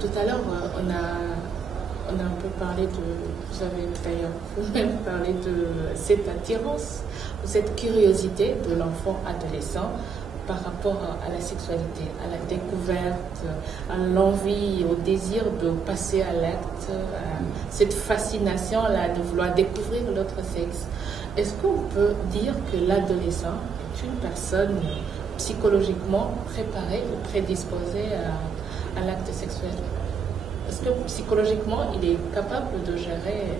Tout à l'heure, on a un peu parlé vous avez d'ailleurs vous-même parlé de cette attirance, de cette curiosité de l'enfant adolescent par rapport à la sexualité, à la découverte, à l'envie, au désir de passer à l'acte, cette fascination-là de vouloir découvrir l'autre sexe. Est-ce qu'on peut dire que l'adolescent est une personne psychologiquement préparée ou prédisposée à l'acte sexuel? Est-ce que psychologiquement, il est capable de gérer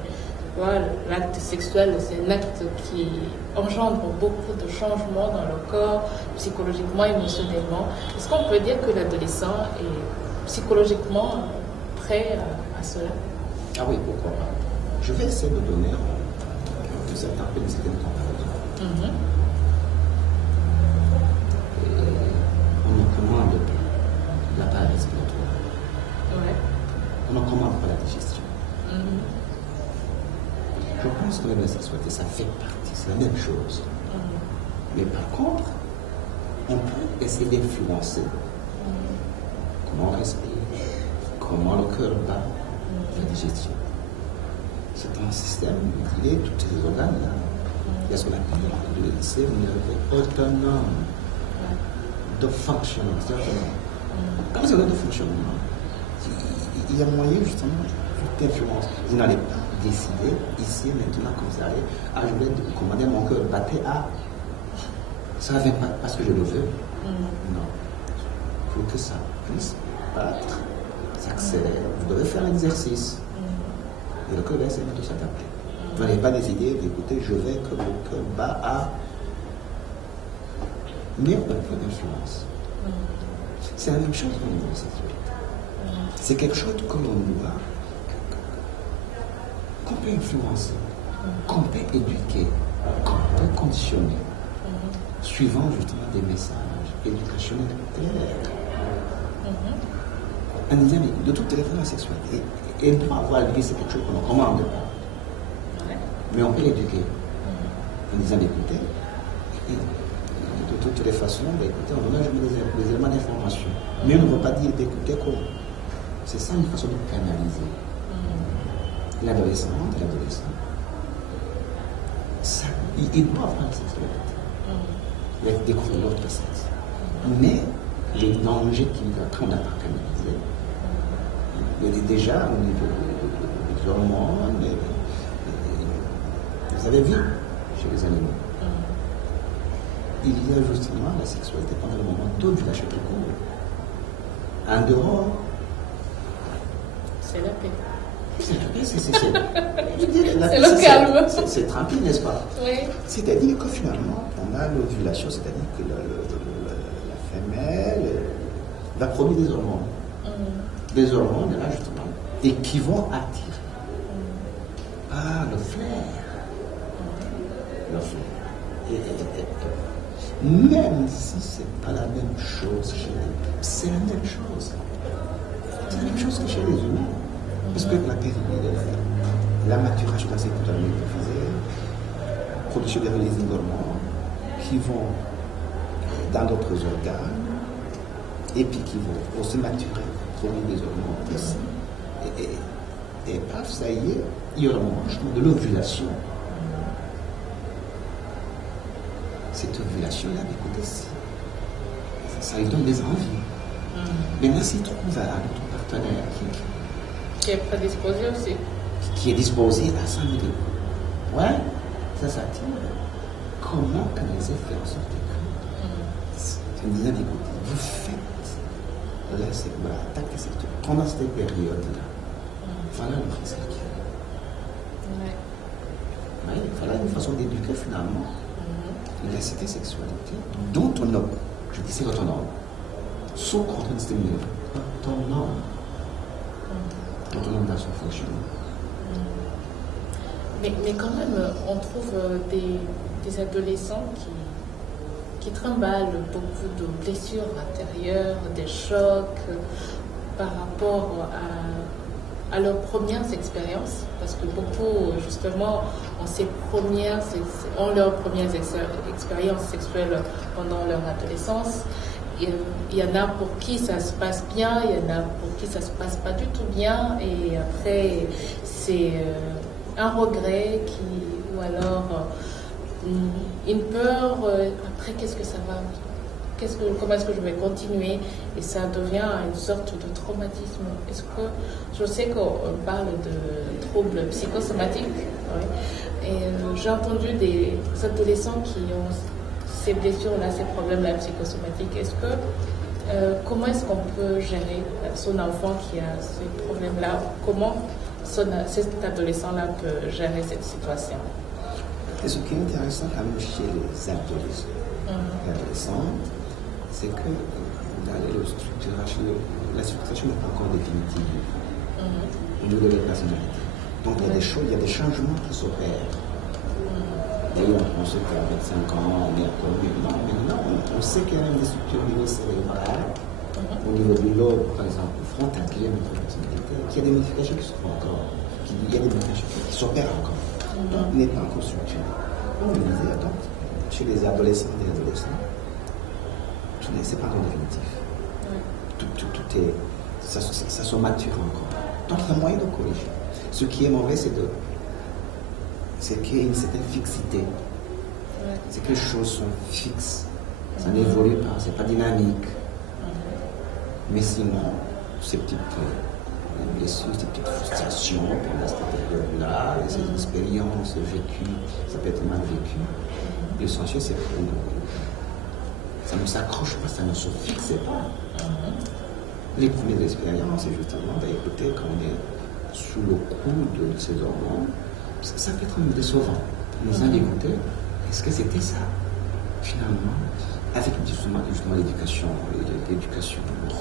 l'acte sexuel? C'est un acte qui engendre beaucoup de changements dans le corps, psychologiquement, émotionnellement. Est-ce qu'on peut dire que l'adolescent est psychologiquement prêt à cela? Ah oui, pourquoi pas. Je vais essayer de donner une certaine comparaison. On nous commande l'appareil respiratoire. Ouais. On ne commande pas la digestion. Je pense que la sexualité, ça fait partie, c'est la même chose. Mais par contre, on peut essayer d'influencer comment on respire, comment le cœur bat, la digestion. C'est un système qui est tous ces organes-là. Il y a ce qu'on appelle le système autonome de fonctionnement. C'est autonome. Quand c'est de fonctionnement, il y a moyen justement d'influence. Vous n'allez pas décider ici maintenant comme ça, je vais commander mon cœur battre à ça ne vient pas parce que je le veux. Non. Il faut que ça puisse battre, s'accélère. Vous devez faire l'exercice. Et le cœur va essayer de s'adapter. Vous n'allez pas décider d'écouter, je vais que mon cœur bat à. Mais on peut d'influence. C'est la même chose au niveau sexualité. C'est quelque chose que l'on doit, qu'on peut influencer, qu'on peut éduquer, qu'on peut conditionner, suivant justement des messages éducationnels clairs. En disant, de toute façon, la sexualité, elle doit avoir lieu, c'est quelque chose qu'on ne commande pas. Mais on peut l'éduquer. En disant, écoutez, de toutes les façons, écoutez, on donne des éléments d'information. Mais on ne veut pas dire d'écouter comment. C'est ça une façon de canaliser. L'adolescent, il doit avoir la sexualité. Il va découvrir l'autre sexe. Mais les dangers qu'on n'a pas canalisés, il y a déjà au niveau des hormones, vous avez vu chez les animaux. Il y a justement la sexualité pendant le moment d'ovulation qui court. En dehors, c'est la paix. C'est le calme. C'est tranquille, n'est-ce pas? Oui. C'est-à-dire que finalement, on a l'ovulation, c'est-à-dire que la femelle va produire des hormones. Des hormones, là, justement, et qui vont attirer le flair. Le flair. Même si ce n'est pas la même chose chez les c'est la même chose. C'est la même chose que chez les humains. Parce que la maturation dans cette totalement production des hormones qui vont dans d'autres organes et puis qui vont aussi maturer, produire des hormones aussi. Et paf, ça y est, il y aura un de l'ovulation. Cette ovulation-là, écoutez, ça lui donne des envies. Maintenant, s'il trouve un autre partenaire qui est prédisposé aussi. Qui est disposé à ça, me dit, ouais, ça s'attire. Comment canaliser faire en sorte que c'est une dizaine d'écoute. Vous faites l'attaque de cette pendant cette période-là. Voilà le risque qu'il y a. Ouais, voilà une façon d'éduquer finalement la sexualité dont on a, je dis c'est autonome, sous contrôle stimulé, autonome dans son fonctionnement. Mais quand même, on trouve des adolescents qui trimballent beaucoup de blessures intérieures, des chocs par rapport à leurs premières expériences, parce que beaucoup, justement, ont leurs premières expériences sexuelles pendant leur adolescence, il y en a pour qui ça se passe bien, il y en a pour qui ça se passe pas du tout bien, et après c'est un regret ou alors une peur. Après, qu'est-ce que ça va, comment est-ce que je vais continuer, et ça devient une sorte de traumatisme. Est-ce que je sais qu'on parle de troubles psychosomatiques, ouais, et j'ai entendu des adolescents qui ont ces blessures-là, ces problèmes-là psychosomatiques. Comment est-ce qu'on peut gérer son enfant qui a ces problèmes-là? Comment cet adolescent-là peut gérer cette situation? Et ce qui est intéressant quand même chez les adolescents, c'est que dans la structuration n'est pas encore définitive au niveau de la personnalité. Donc il y a des changements qui s'opèrent. D'ailleurs, on sait qu'à 25 ans, on est encore maintenant, on sait qu'il y a même des structures au niveau cérébral, au niveau du lobe, par exemple, frontal, qui est notre personnalité, qu'il y a des modifications qui se font encore, il y a des modifications qui s'opèrent encore. Donc, il n'est pas encore structuré. On me disait, donc, chez les adolescents et les adolescents, c'est pas encore définitif. Tout est, ça se mature encore. Donc, il y a moyen de corriger. Ce qui est mauvais, c'est qu'il y a une certaine fixité. C'est que les choses sont fixes. Ça n'évolue pas, c'est pas dynamique. Mais sinon, ces petites blessures, ces petites frustrations pendant cette période-là, ces expériences vécues, ça peut être mal vécu. L'essentiel, c'est que ça ne s'accroche pas, ça ne se fixe pas. Les premières expériences, c'est justement d'écouter quand on est sous le coup de ces hormones. Ça peut être décevant. Nous avons écouté, est-ce que c'était ça, finalement, avec justement l'éducation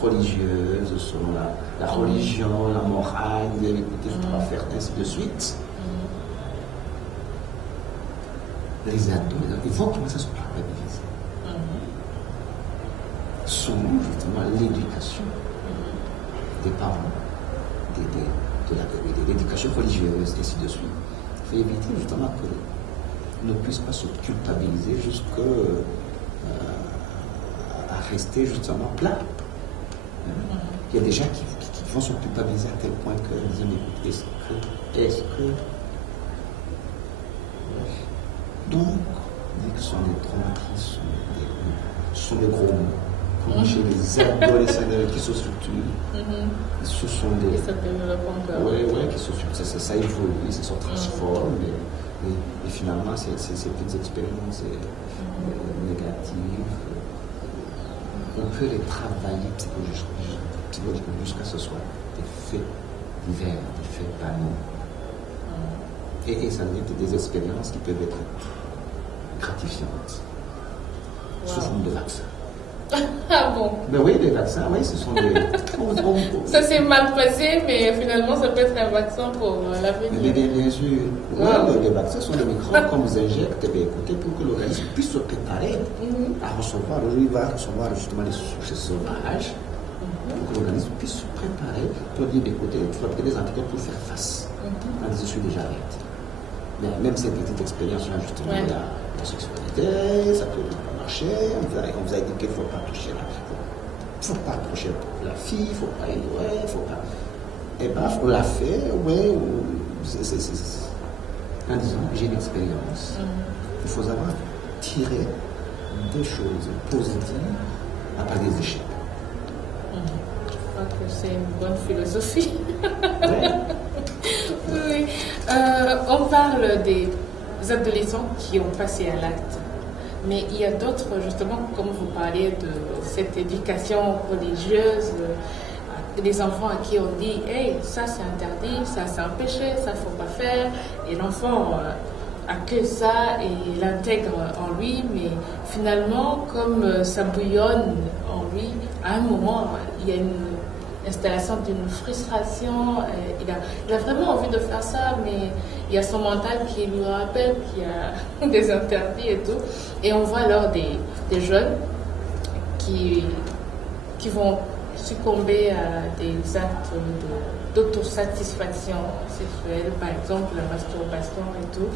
religieuse, selon la religion, la morale, l'écouter, je dois faire ainsi de suite. Les ados, ils vont commencer à se culpabiliser. Selon justement l'éducation des parents, de l'éducation religieuse, et ainsi de suite. Il faut éviter justement que ne puisse pas se culpabiliser jusqu'à rester justement plat. Il y a des gens qui vont se culpabiliser à tel point qu'ils disent, mais écoutez, est-ce que... Donc, vu que ce sont des traumatismes, ce sont des gros mots. Comme chez les adolescents qui se structurent, ce sont des... Et ça développe encore. Oui, qui se structurent, ça évolue, ça se transforme, et finalement, ces petites expériences négatives, on peut les travailler psychologiquement jusqu'à ce soit des faits divers, des faits banaux. Et ça devient des expériences qui peuvent être gratifiantes, sous forme de vaccins. Ah bon? Ben oui, les vaccins, oui, ce sont des... Ça s'est mal passé, mais finalement, ça peut être un vaccin pour l'avenir. Mais bien sûr. Ouais, les vaccins sont des microbes qu'on vous injecte, écoutez, pour que l'organisme puisse se préparer à recevoir. Il va recevoir justement les souches sauvages, pour que l'organisme puisse se préparer pour dire, écoutez, il faut appeler des anticorps pour faire face. Je suis déjà arrêté. Mais même ces petites expériences-là, justement, la sexualité, ça peut marcher. On vous a dit qu'il ne faut pas toucher la fille, il ne faut pas il ne faut pas. Et bien, on l'a fait, en disant, j'ai une expérience. Il faut savoir tirer des choses positives à part des échecs. Je crois que c'est une bonne philosophie. Oui. On parle des adolescents qui ont passé à l'acte, mais il y a d'autres, justement, comme vous parlez de cette éducation religieuse, des enfants à qui on dit hey, ça c'est interdit, ça c'est un péché, ça faut pas faire, et l'enfant accueille ça et l'intègre en lui, mais finalement, comme ça bouillonne en lui, à un moment, il y a une installation d'une frustration, il a vraiment envie de faire ça, mais il y a son mental qui lui rappelle qu'il y a des interdits et tout, et on voit alors des jeunes qui vont succomber à des actes d'autosatisfaction sexuelle, par exemple la masturbation et tout.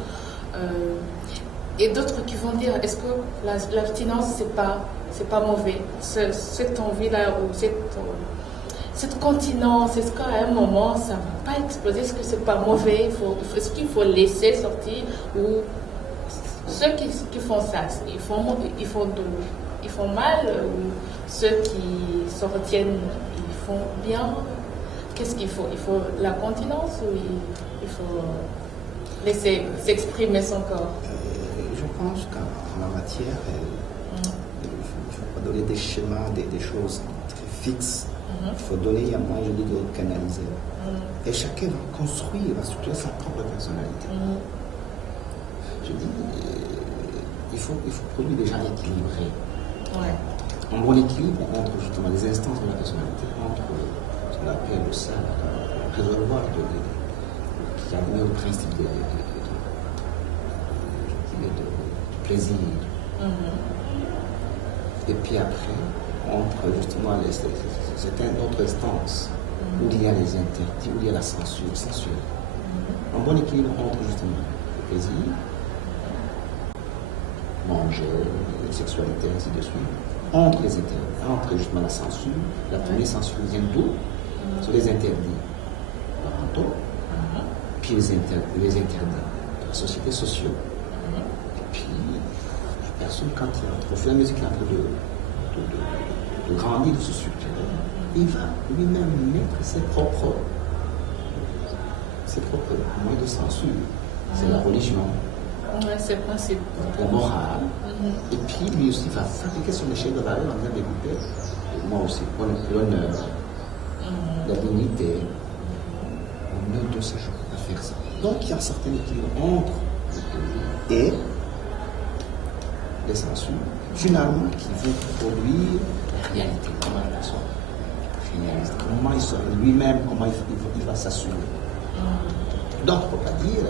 et d'autres qui vont dire, est-ce que l'abstinence, c'est pas mauvais? Cette envie-là, ou cette continence, est-ce qu'à un moment, ça ne va pas exploser? Est-ce que c'est pas mauvais? Est-ce qu'il faut laisser sortir? Ou ceux qui font ça, ils font mal? Ou ceux qui se retiennent, ils font bien? Qu'est-ce qu'il faut? Il faut la continence ou il faut laisser s'exprimer son corps? Je pense qu'en la matière, il ne faut pas donner des schémas, des choses très fixes. Il faut donner à moi, je dis, de canaliser. Et chacun va construire, va structurer sa propre personnalité. Je dis, il faut produire des gens équilibrés. Ouais. Un bon équilibre entre justement les instances de la personnalité, entre ce qu'on appelle ça le réservoir qui a donné le principe du plaisir. Et puis après, entre justement certaines autres instances où il y a les interdits, où il y a la censure. Un bon équilibre entre justement le plaisir, manger, la sexualité, ainsi de suite, entre les interdits, entre justement la censure. La première censure vient d'où? Sur les interdits parentaux, puis les interdits de la société sociale. Et puis, la personne, quand il est au fur et à mesure qu'il est en train de grandir, de se structurer, il va lui-même mettre ses propres moyens de censure. C'est la religion, c'est le principe. La morale. Et puis lui aussi va fabriquer son échelle de valeur en disant, écoutez, moi aussi, l'honneur, la dignité, on ne doit se à faire ça. Donc il y a un certain équilibre entre et les censures, finalement, qui vont produire la réalité, comment la personne réalise, comment il sera lui-même, comment il va s'assumer. Donc, il ne faut pas dire,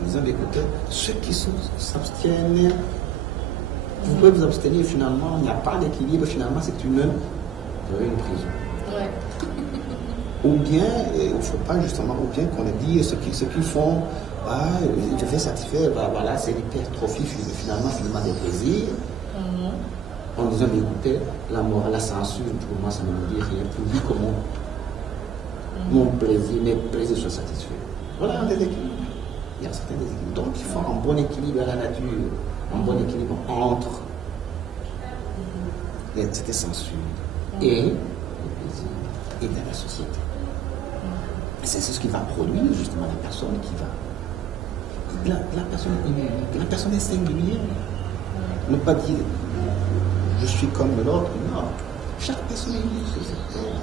en disant, écoutez, ceux qui s'abstiennent, vous pouvez vous abstenir, finalement, il n'y a pas d'équilibre, finalement, c'est une prison. Ouais. Ou bien, il ne faut pas justement, ou bien qu'on ait dit, ceux qui font, je vais satisfaire, voilà, c'est l'hypertrophie, finalement, des plaisirs. En disant, écoutez, la morale, la censure, pour moi, ça ne me dit rien. Pour lui, comment mon plaisir, mes plaisirs soient satisfaits. Voilà un déséquilibre. Il y a un certain déséquilibre. Donc, il faut un bon équilibre à la nature, un bon équilibre entre cette censure et le plaisir et dans la société. C'est ce qui va produire justement la personne qui va. La personne est unique, la personne est singulière. Ne pas dire je suis comme l'autre, non. Chaque personne est unique sur cette terre.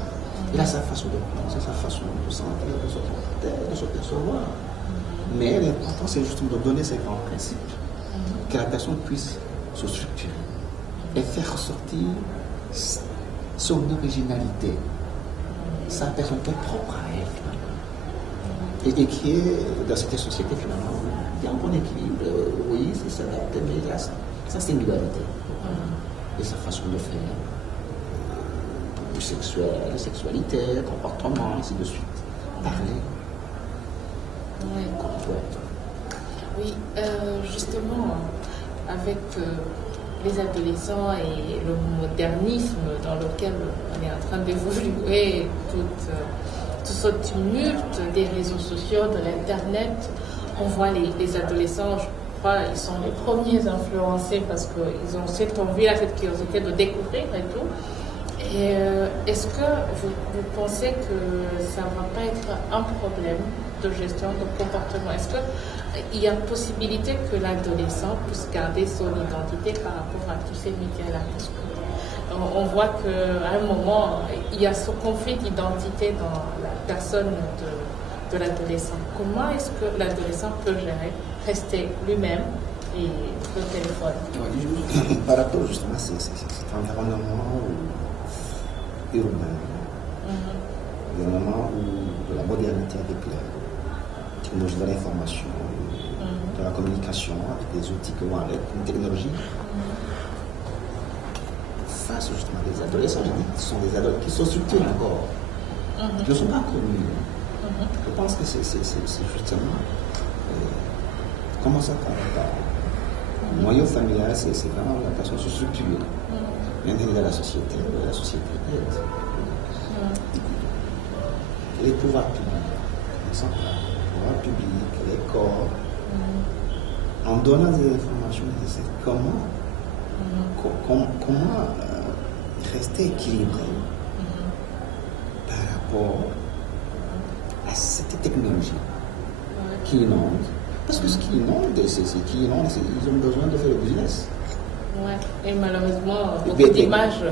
Il a sa façon de penser, sa façon de sentir, de se comporter, de se percevoir. Mais l'important, c'est justement de donner ces grands principes, que la personne puisse se structurer et faire ressortir son originalité, sa personnalité propre à elle, et qui est dans cette société, finalement, il y a un bon équilibre, oui, c'est s'adapter, mais il y a sa singularité et sa façon de faire. Du sexuel, la sexualité, comportement, ainsi de suite. Parler. Oui. Oui, justement, avec les adolescents et le modernisme dans lequel on est en train d'évoluer, tout ce tumulte des réseaux sociaux, de l'Internet, on voit les adolescents, je crois, ils sont les premiers influencés parce qu'ils ont cette envie, cette curiosité de découvrir et tout. Et est-ce que vous pensez que ça ne va pas être un problème de gestion de comportement? Est-ce qu'il y a possibilité que l'adolescent puisse garder son identité par rapport à tous ces médias-là? Parce qu'on voit qu'à un moment, il y a ce conflit d'identité dans la personne de l'adolescent. Comment est-ce que l'adolescent peut gérer, rester lui-même et le téléphone? Par rapport justement à cet environnement urbain, le moment où de la modernité avec la technologie de l'information, de la communication, avec des outils que l'on a, une technologie, face justement à des adolescents, je dis, ce sont des adolescents qui sont structurés encore, qui ne sont pas connus. Je pense que c'est justement comment ça qu'on va Le noyau familial, c'est vraiment la personne se structure. Maintenant, il y a la société aide. Et les pouvoirs publics, ils sont là. Les pouvoirs publics, les corps, en donnant des informations, comment rester équilibré par rapport à cette technologie qui inonde. Parce que ce qui inonde, ils ont besoin de faire le business. Ouais. Et malheureusement, beaucoup d'images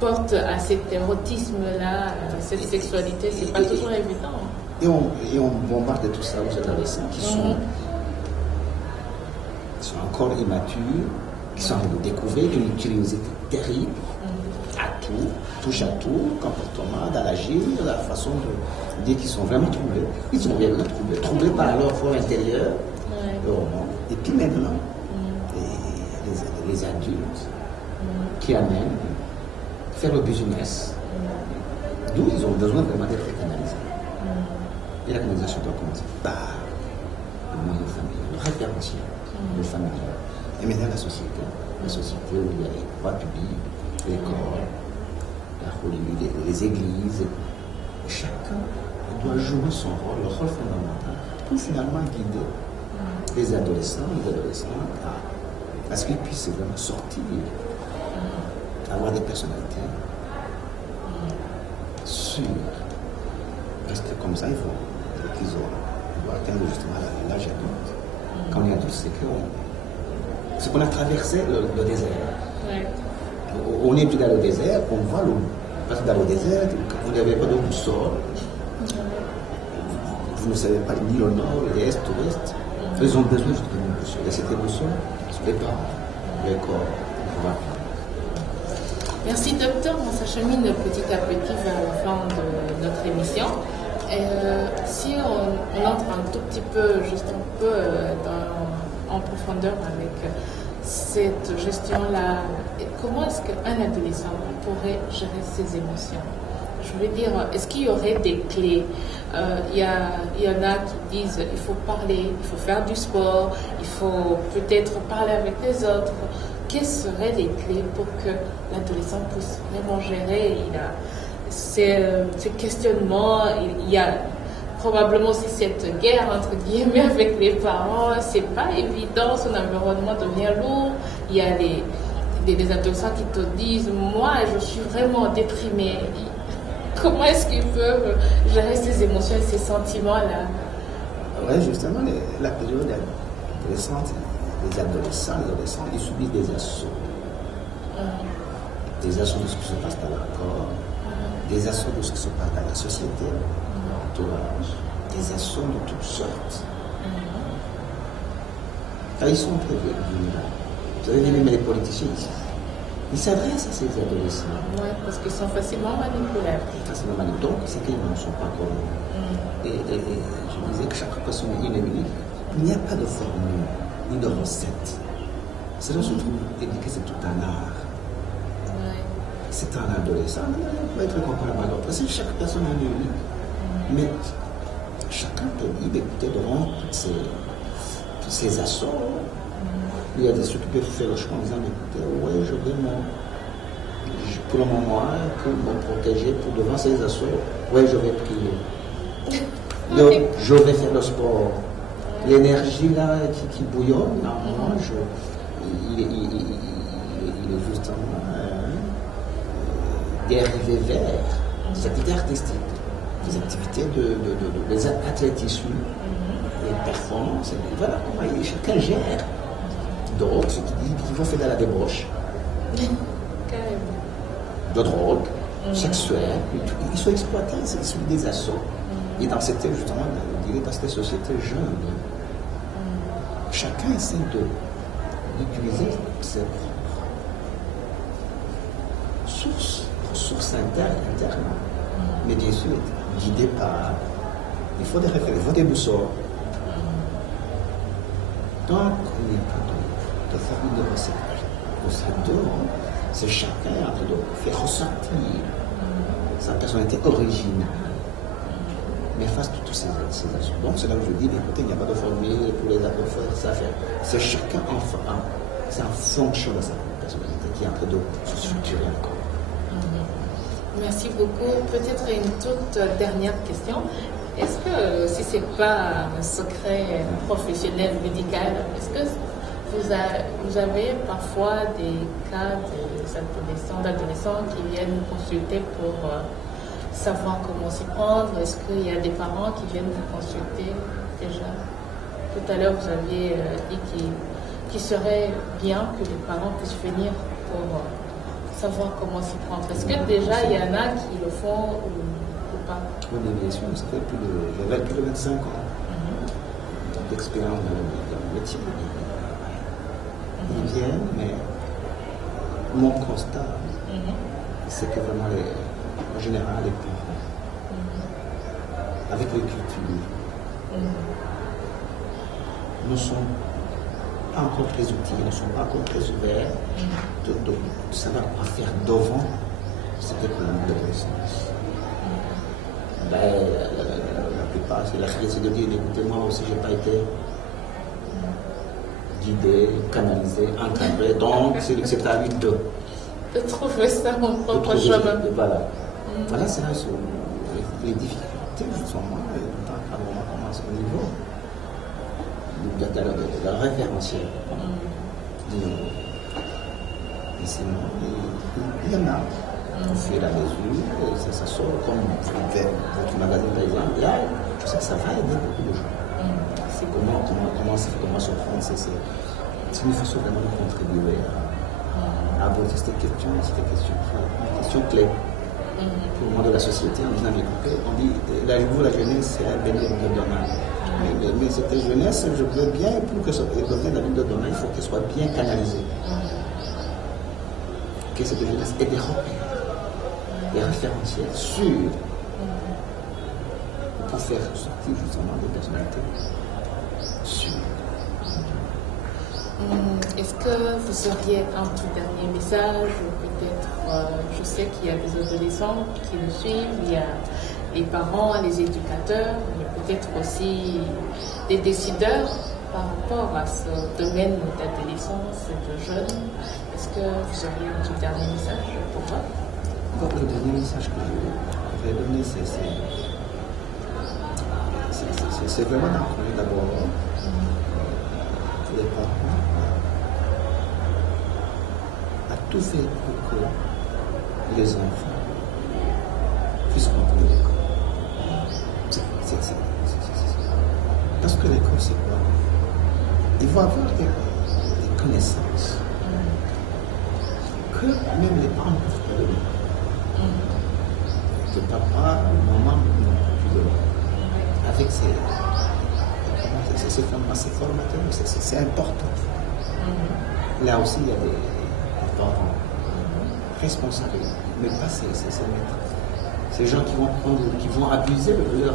portent à cet érotisme-là, à cette sexualité, c'est pas toujours évident. Et on bombarde tout ça aux adolescents qui sont encore immatures, qui sont en train de découvrir une curiosité terrible à tout, touche à tout, comportement, dans l'agir, la façon de dire qu'ils sont vraiment troublés. Ils sont vraiment troublés par leur fort intérieur, leur monde. Et puis maintenant, les adultes qui amènent faire le business, d'où ils ont besoin vraiment d'être canalisés. Et la canalisation doit commencer par le moyen familial, le référentiel, le familial. Et maintenant la société où il y a les pouvoirs publics, les corps, les églises. Chacun doit jouer son rôle, le rôle fondamental, pour finalement guider les adolescents, à ce qu'ils puissent vraiment sortir, avoir des personnalités sûres. Parce que comme ça, ils vont atteindre justement l'âge adulte. Quand on est adulte, c'est qu'on a traversé le désert. Ouais. On n'est plus dans le désert, on voit l'eau. Parce que dans le désert, vous n'avez pas de boussole. Vous ne savez pas ni le nord, l'est, l'ouest. Ils ont besoin d'une boussole. Et cette boussole, c'est les parents, les corps, le pouvoir. Merci docteur, on s'achemine petit à petit vers la fin de notre émission. Si on entre un tout petit peu, juste un peu en profondeur avec cette gestion-là, comment est-ce qu'un adolescent pourrait gérer ses émotions? Je veux dire, est-ce qu'il y aurait des clés? Il y en a qui disent il faut parler, il faut faire du sport, il faut peut-être parler avec les autres. Quelles seraient les clés pour que l'adolescent puisse vraiment gérer ces questionnements? Il y a probablement aussi cette guerre entre guillemets avec les parents. C'est pas évident, son environnement devient lourd. Il y a des adolescents qui te disent moi je suis vraiment déprimé. Comment est-ce qu'ils peuvent gérer ces émotions et ces sentiments-là? Oui, justement, la période adolescente, les adolescents, ils subissent des assauts. Des assauts de ce qui se passe dans leur corps, des assauts de ce qui se passe dans la société, l'entourage, des assauts de toutes sortes. Car ils sont très vulnérables. Vous avez vu, mais les politiciens ici, ils s'adressent à ces adolescents. Oui, parce qu'ils sont facilement manipulables. Donc, c'est qu'ils ne sont pas comme nous. Et je disais que chaque personne est unique. Il n'y a pas de formule, ni de recette. C'est là où je trouve que c'est tout un art. Ouais. C'est un adolescent, il peut être comparable à l'autre. C'est chaque personne est unique. Mais chacun peut d'écouter devant tous ces assauts. Il y a des ceux qui peuvent faire le choix en disant écoutez, ouais, je vais pour le moment, pour me protéger, pour devant ces assauts, ouais, je vais prier. Je vais faire le sport. L'énergie là qui bouillonne, normalement, il est justement dérivé vers des activités artistiques, des activités des athlétisme, des performances. Voilà comment chacun gère. D'autres qui vont faire de la débauche, de drogue, sexuelle, ils sont exploités, ils sont des assauts. Et dans cette, justement, dans cette société jeune, chacun essaie d'utiliser ses sources internes, mais bien sûr guidé par. Il faut des références, il faut des boussoles. Donc, il n'y a pas de formule de recette. C'est chacun en train de faire ressortir sa personnalité originale. mais face à toutes ces actions. Donc c'est là où je dis, écoutez, il n'y a pas de formule pour les adultes, ça faire. C'est chacun c'est en fonction de sa personnalité qui est en train de se structurer encore. Merci beaucoup. Peut-être une toute dernière question. Est-ce que, si ce n'est pas un secret professionnel, médical, est-ce que vous avez parfois des cas d'adolescents qui viennent vous consulter pour savoir comment s'y prendre? Est-ce qu'il y a des parents qui viennent vous consulter déjà? Tout à l'heure, vous aviez dit qu'il serait bien que les parents puissent venir pour savoir comment s'y prendre. Est-ce que déjà il y en a qui le font ou pas? Oui, bien sûr, ça fait plus de 25 ans d'expérience dans le métier. Ils viennent, mais mon constat, c'est que vraiment, en général, les parents, avec les cultures, ne sont pas encore très outils, ne sont pas encore très ouverts de savoir quoi faire devant cette économie de l'adolescence. La plupart, c'est la richesse de dire, écoutez, moi aussi, je n'ai pas été guidé, canalisé, encadré, donc c'est à lui de trouver ça mon propre chemin. Voilà, c'est là les difficultés, justement, quand on commence au niveau de la référentiel. Il y en a. Au fur et à mesure, ça sort comme votre magazine par exemple. Là, je sais que ça va aider beaucoup de gens. C'est comment se prendre, c'est une façon vraiment de contribuer à aborder cette question clé pour moi de la société en disant, écoutez, on dit la jeunesse, c'est un bénéfice de demain. Mais cette jeunesse, je veux bien, pour que ça devienne la vie de demain, il faut qu'elle soit bien canalisée. Que cette jeunesse ait des repères, des référentiels sûrs pour faire sortir justement des personnalités sûres. Est-ce que vous auriez un tout dernier message ou peut-être, je sais qu'il y a des adolescents qui nous suivent, il y a les parents, les éducateurs, mais peut-être aussi des décideurs par rapport à ce domaine d'adolescence et de jeunes. Est-ce que vous auriez un tout dernier message pour moi? Donc, le dernier message que je vais donner, c'est vraiment d'encourager d'abord les parents à tout faire pour que les enfants puissent comprendre l'école. Parce que l'école, c'est quoi? Ils vont avoir des connaissances que même les parents ne peuvent pas donner. Que papa, maman n'ont pas pu donner. Avec ces formateurs, c'est important. Là aussi, il y a des parents responsables, mais pas ces gens qui vont abuser de leur.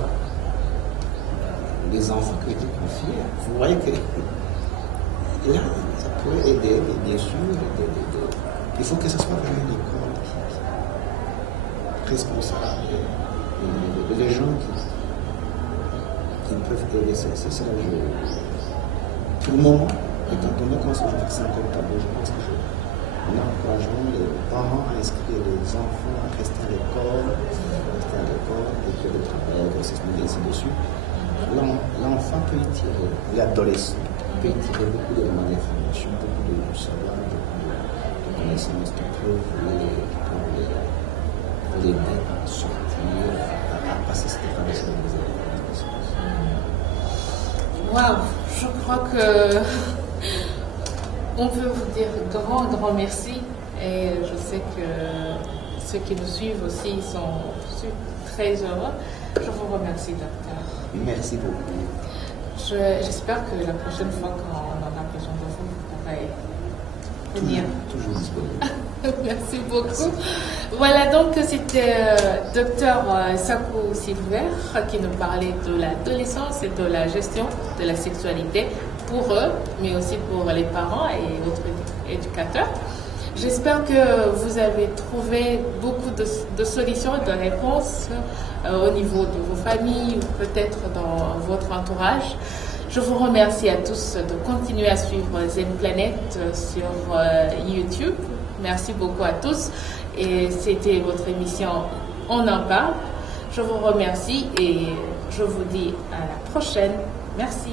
Les enfants qui ont été confiés, vous voyez que là, ça pourrait aider, bien sûr. Il faut que ce soit vraiment une école responsable, les gens qui peuvent aider. C'est ça, pour le moment, étant donné qu'on se dit que c'est encore tabou, je pense que nous encourageons les parents à inscrire les enfants à rester à l'école, et puis le travail, ainsi de suite. L'enfant peut y tirer, l'adolescent peut y tirer beaucoup d'éléments d'information, beaucoup de savoir, beaucoup de connaissances qui peuvent l'aider à sortir, à passer cette traversée de l'adolescence. Waouh, je crois que on peut vous dire grand merci, et je sais que ceux qui nous suivent aussi sont très heureux. Je vous remercie, docteur. Merci beaucoup. J'espère que la prochaine fois qu'on en a besoin de vous, vous pourrez venir. Toujours disponible. Merci beaucoup. Voilà, donc c'était docteur Sakou Silver qui nous parlait de l'adolescence et de la gestion de la sexualité pour eux, mais aussi pour les parents et autres éducateurs. J'espère que vous avez trouvé beaucoup de solutions et de réponses au niveau de vos familles ou peut-être dans votre entourage. Je vous remercie à tous de continuer à suivre Zen Planet sur YouTube. Merci beaucoup à tous. Et c'était votre émission On en parle. Je vous remercie et je vous dis à la prochaine. Merci.